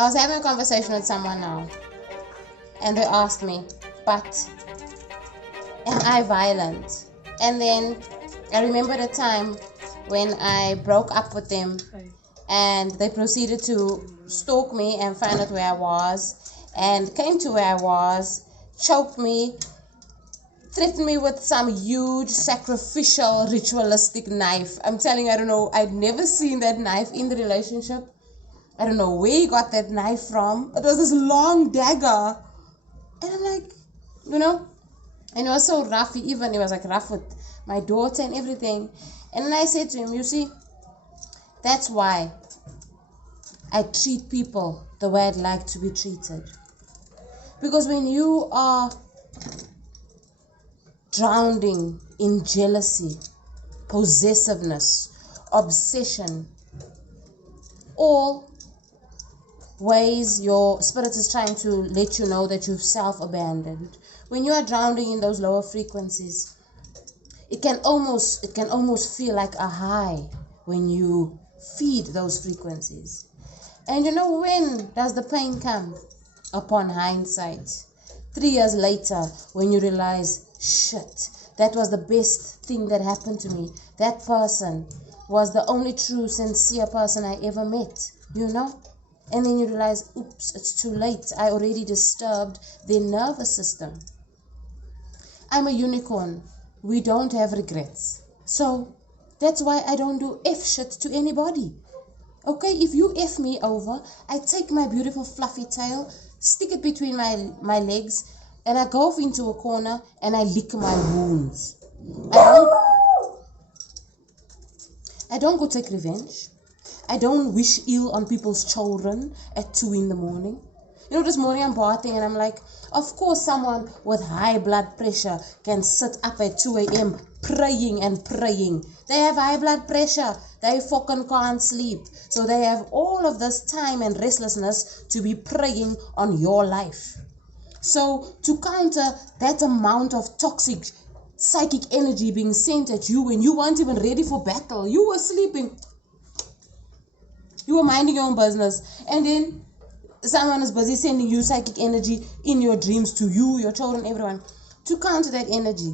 I was having a conversation with someone now, and they asked me, but am I violent? And then I remember the time when I broke up with them and they proceeded to stalk me and find out where I was, and came to where I was, choked me, threatened me with some huge sacrificial ritualistic knife. I'm telling you, I don't know, I'd never seen that knife in the relationship. I don't know where he got that knife from. It was this long dagger. And I'm like, and it was so rough. It was like rough with my daughter and everything. And then I said to him, you see, that's why I treat people the way I'd like to be treated. Because when you are drowning in jealousy, possessiveness, obsession, all ways your spirit is trying to let you know that you've self-abandoned. When you are drowning in those lower frequencies, it can almost feel like a high when you feed those frequencies. And when does the pain come? Upon hindsight. 3 years later, when you realize, shit, that was the best thing that happened to me. That person was the only true, sincere person I ever met, And then you realize, oops, it's too late. I already disturbed their nervous system. I'm a unicorn. We don't have regrets. So that's why I don't do F shit to anybody. Okay, if you F me over, I take my beautiful fluffy tail, stick it between my legs, and I go off into a corner and I lick my wounds. I don't go take revenge. I don't wish ill on people's children at 2 a.m. This morning I'm bathing and I'm like, of course someone with high blood pressure can sit up at 2 a.m. praying and praying. They have high blood pressure. They fucking can't sleep. So they have all of this time and restlessness to be praying on your life. So to counter that amount of toxic psychic energy being sent at you when you weren't even ready for battle, you were sleeping. You were minding your own business, and then someone is busy sending you psychic energy in your dreams to you, your children, everyone. To counter that energy,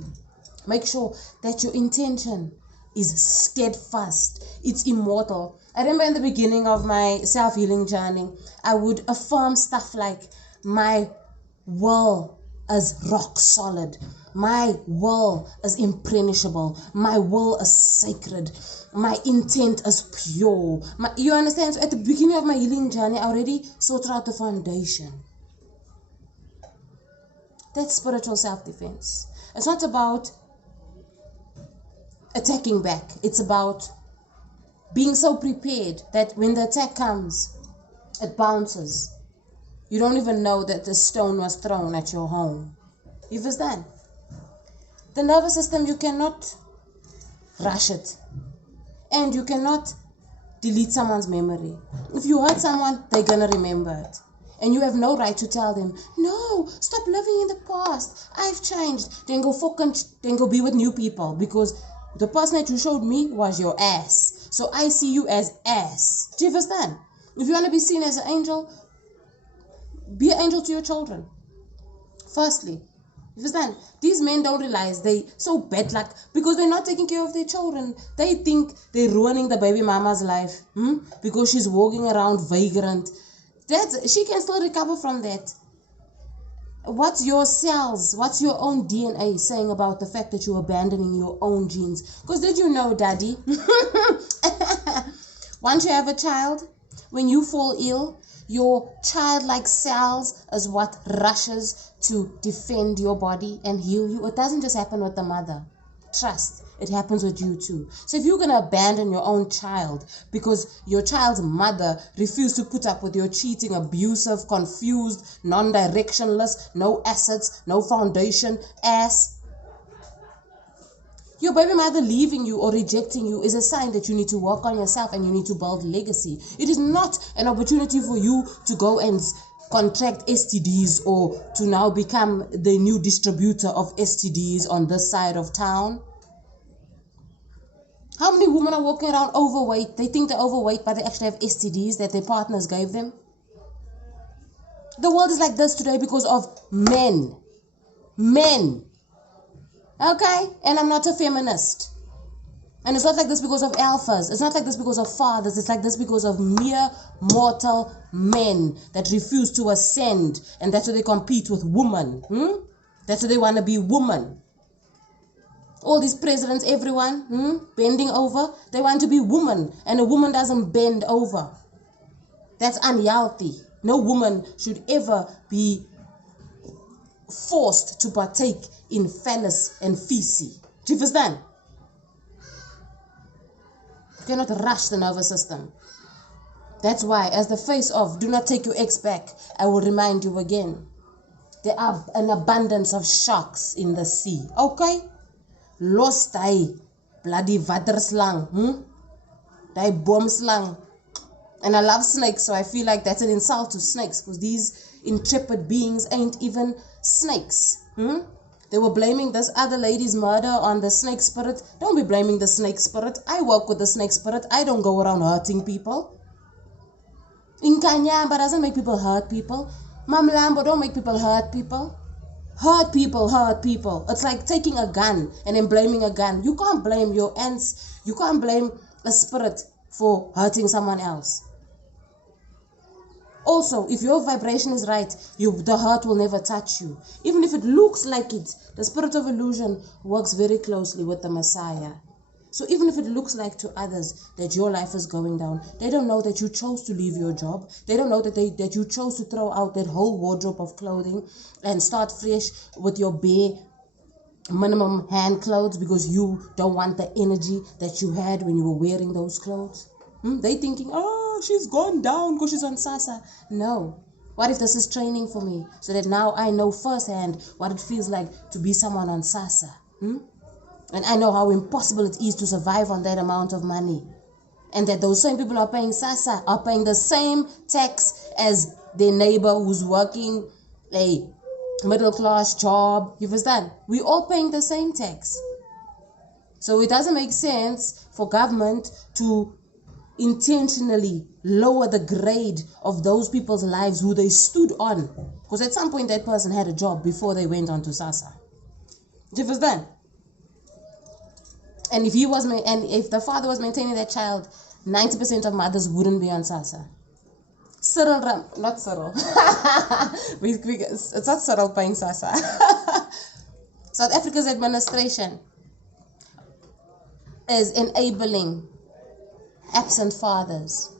make sure that your intention is steadfast. It's immortal. I remember in the beginning of my self-healing journey, I would affirm stuff like, my will is rock solid. My will is impenetrable. My will is sacred. My intent is pure. You understand? So at the beginning of my healing journey, I already sorted out the foundation. That's spiritual self-defense. It's not about attacking back. It's about being so prepared that when the attack comes, it bounces. You don't even know that the stone was thrown at your home. You understand? The nervous system, you cannot rush it. And you cannot delete someone's memory. If you hurt someone, they're going to remember it. And you have no right to tell them, no, stop living in the past. I've changed. Then go be with new people. Because the person that you showed me was your ass. So I see you as ass. Do you understand? If you want to be seen as an angel, be an angel to your children. Firstly. You understand? These men don't realize they so bad luck because they're not taking care of their children. They think they're ruining the baby mama's life because she's walking around vagrant. She can still recover from that. What's your cells, what's your own DNA saying about the fact that you're abandoning your own genes? Because did you know, daddy, once you have a child, when you fall ill, your childlike cells is what rushes to defend your body and heal you. It doesn't just happen with the mother. Trust, it happens with you too. So if you're going to abandon your own child because your child's mother refused to put up with your cheating, abusive, confused, non-directionless, no assets, no foundation ass, your baby mother leaving you or rejecting you is a sign that you need to work on yourself and you need to build legacy. It is not an opportunity for you to go and contract STDs or to now become the new distributor of STDs on this side of town. How many women are walking around overweight? They think they're overweight, but they actually have STDs that their partners gave them. The world is like this today because of men. Men. Okay? And I'm not a feminist. And it's not like this because of alphas. It's not like this because of fathers. It's like this because of mere mortal men that refuse to ascend. And that's why they compete with women. That's why they want to be woman. All these presidents, everyone, bending over. They want to be woman. And a woman doesn't bend over. That's unhealthy. No woman should ever be forced to partake in phallus and feces. Do you understand? You cannot rush the nervous system. That's why, as the face of do not take your ex back, I will remind you again. There are an abundance of sharks in the sea. Okay? Los die bloody waterslang. Die boomslang. And I love snakes, so I feel like that's an insult to snakes, because these intrepid beings ain't even snakes. They were blaming this other lady's murder on the snake spirit. Don't be blaming the snake spirit. I work with the snake spirit. I don't go around hurting people. Inkanyamba doesn't make people hurt people. Mamlambo don't make people hurt people. Hurt people, hurt people. It's like taking a gun and then blaming a gun. You can't blame your ants. You can't blame a spirit for hurting someone else. Also, if your vibration is right, the hurt will never touch you. Even if it looks like it, the spirit of illusion works very closely with the Messiah. So even if it looks like to others that your life is going down, they don't know that you chose to leave your job. They don't know that you chose to throw out that whole wardrobe of clothing and start fresh with your bare minimum hand clothes because you don't want the energy that you had when you were wearing those clothes. They thinking, oh, she's gone down because she's on Sasa. No. What if this is training for me so that now I know firsthand what it feels like to be someone on Sasa? And I know how impossible it is to survive on that amount of money. And that those same people are paying Sasa, are paying the same tax as their neighbor who's working a middle class job. You understand? We're all paying the same tax. So it doesn't make sense for government to intentionally lower the grade of those people's lives who they stood on. Because at some point that person had a job before they went on to SASA. Do you understand? And if the father was maintaining that child, 90% of mothers wouldn't be on SASA. Not Cyril. It's not Cyril paying SASA. South Africa's administration is enabling absent fathers.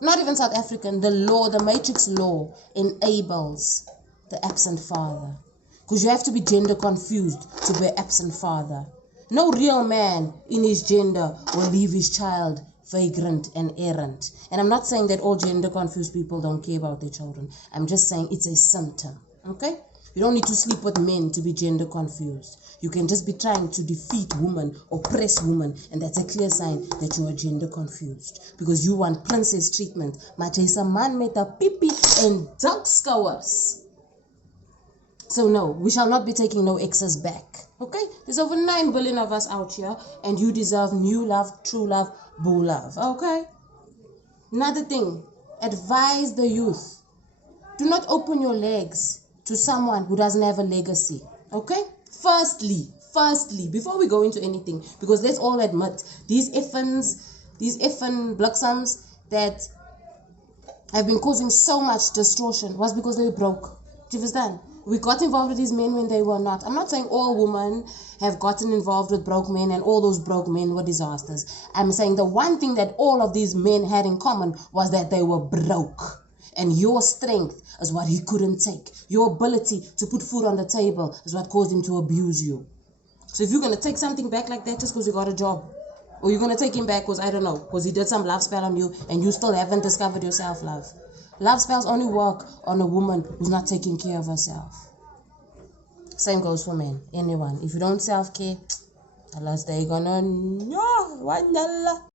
Not even South African, the law, the matrix law enables the absent father. Because you have to be gender confused to be an absent father. No real man in his gender will leave his child vagrant and errant. And I'm not saying that all gender confused people don't care about their children. I'm just saying it's a symptom. Okay? You don't need to sleep with men to be gender confused. You can just be trying to defeat women, oppress women, and that's a clear sign that you are gender confused. Because you want princess treatment. Matesa man met a pipi and dark scowers. So no, we shall not be taking no exes back. Okay? There's over 9 billion of us out here, and you deserve new love, true love, boo love. Okay? Another thing, advise the youth. Do not open your legs to someone who doesn't have a legacy. Okay? Firstly, before we go into anything, because let's all admit, these effing bloxums that have been causing so much distortion was because they were broke. Do you understand? We got involved with these men when they were not. I'm not saying all women have gotten involved with broke men and all those broke men were disasters. I'm saying the one thing that all of these men had in common was that they were broke. And your strength is what he couldn't take. Your ability to put food on the table is what caused him to abuse you. So if you're going to take something back like that just because you got a job, or you're going to take him back because, I don't know, because he did some love spell on you and you still haven't discovered your self-love. Love spells only work on a woman who's not taking care of herself. Same goes for men. Anyone. If you don't self-care, alas, they're gonna...